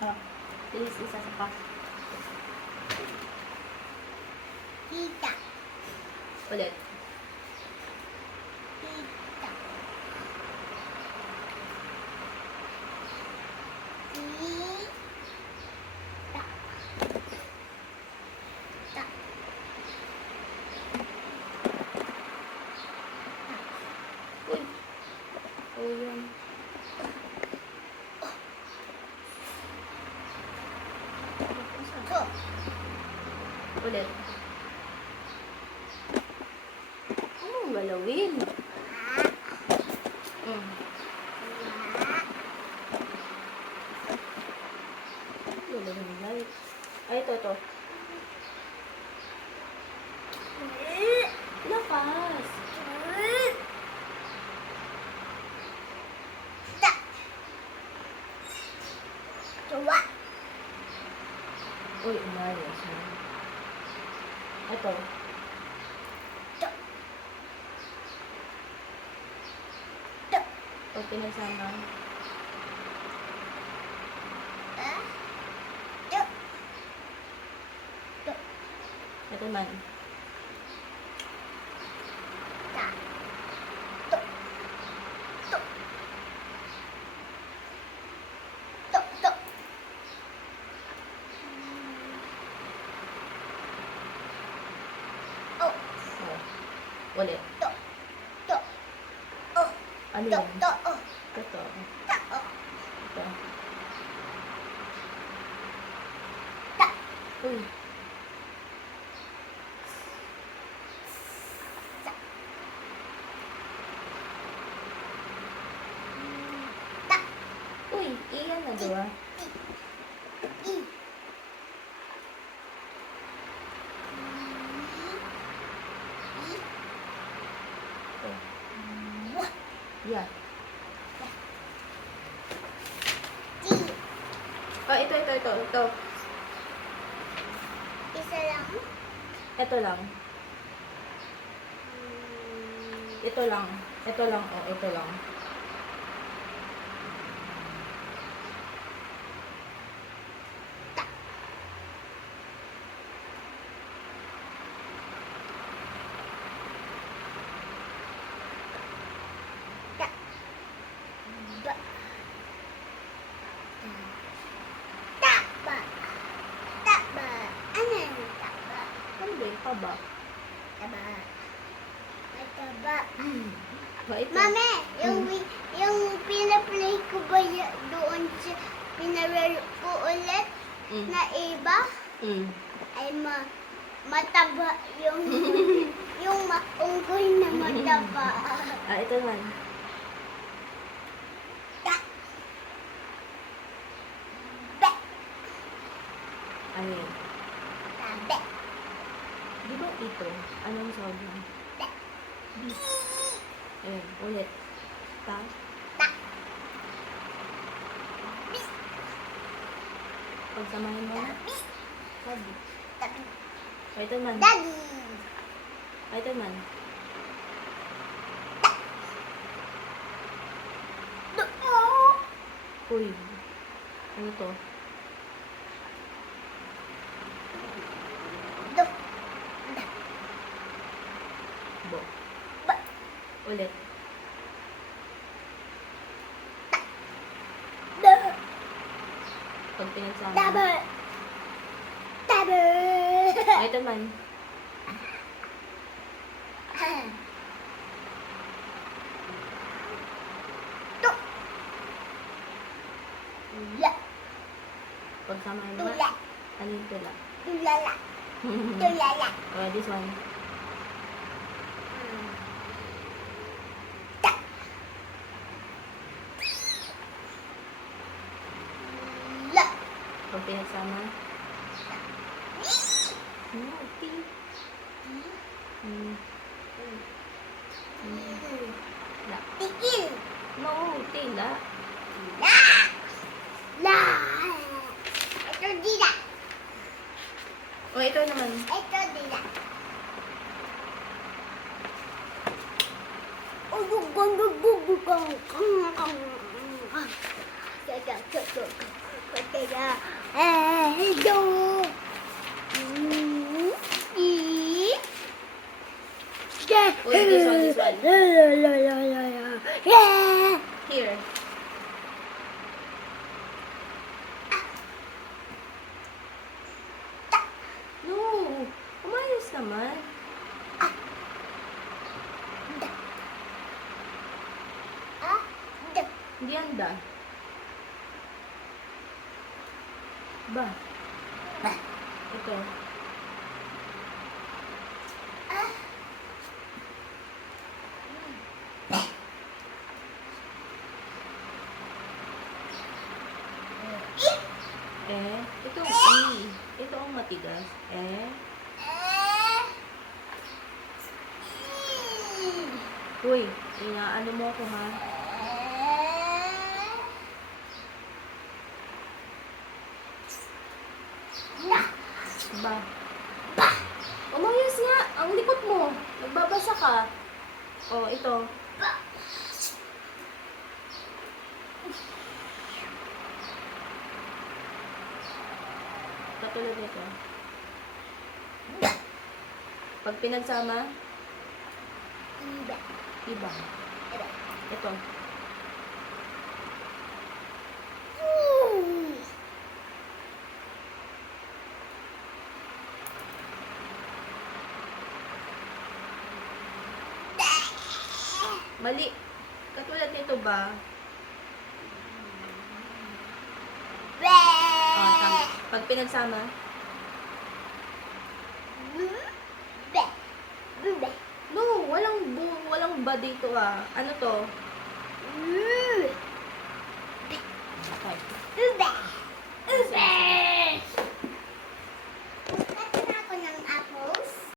Oh, please, isa sa pa. Tita. Ulit. Tita. Tita. Ta. Uy. Oh, yun. To. Ulit. Ano galawin? Galawin light. Ay, ito. Lakas. Ta. Tuwa. Uy, umayos. Ito. To. To. Pag pinagsama. Ah. To. To. Ito man. Ta. To. To. To. To. Oh. Oh. Ulit. To. To. Oh. Ano To. yun? To. Oh. Ito. Ta. Oh. Ito. Ta. Uy. Ta. Uy, iyan na, diba? I. Ito. Wah. Yeah. Ti. Oh, ito. Isa lang. Ito lang. Ito lang. Oh, ito lang. Ta. Ba. Ta. Ba. Ta. Ba. Ano yung ta. Ba? Ano ba yung taba? Ta. Ba. Ay, ta. Ba. Ba ito? Mami, yung pinaplay ko ba doon sa pinararo ko ulit Mm. na iba Mm. ay mataba yung maunggoy na mataba. Ah, ito naman. Ta. Be. Ano yun? Tabe. Di ba ito? Anong sound yun? Be. Ayun, ulit. Ta. Ta. Bi. Pagsamahin mo na. Tabi. Sabi. Tabi. Oh, ito naman. Daddy. Oh, ito naman. Uy. Ano to? Do. Da. Bo. Ba. Ulit. Da. Pag pinagsama. Tabe. Tabe. Oh, ito naman. Tu. Tula. Pagsamahin mo. Tula. Ano yung tula? Tulala. Tulala. Oh, this one. Ta. La. Pag pinagsama. No, T. Mm. La. Tigil. No, tila. La. La. Ito dila. Oh, ito naman. Ito dila. Ugugugugugugugug. Do. E. Uy, this one. Yeah. Here. No. Umayos naman. Hindi anda. Ba? Ito. Ito ang E. Ito ang matigas. Uy, inaano mo ako ha? Ba? Umayos nga. Ang likot mo. Nagbabasa ka. Oh, ito. Katulad nito. Pag pinagsama, iba. Ito. Mali. Katulad nito ba? Oh, tama. Pag pinagsama, no, walang ba dito ah. Ano to? Okay.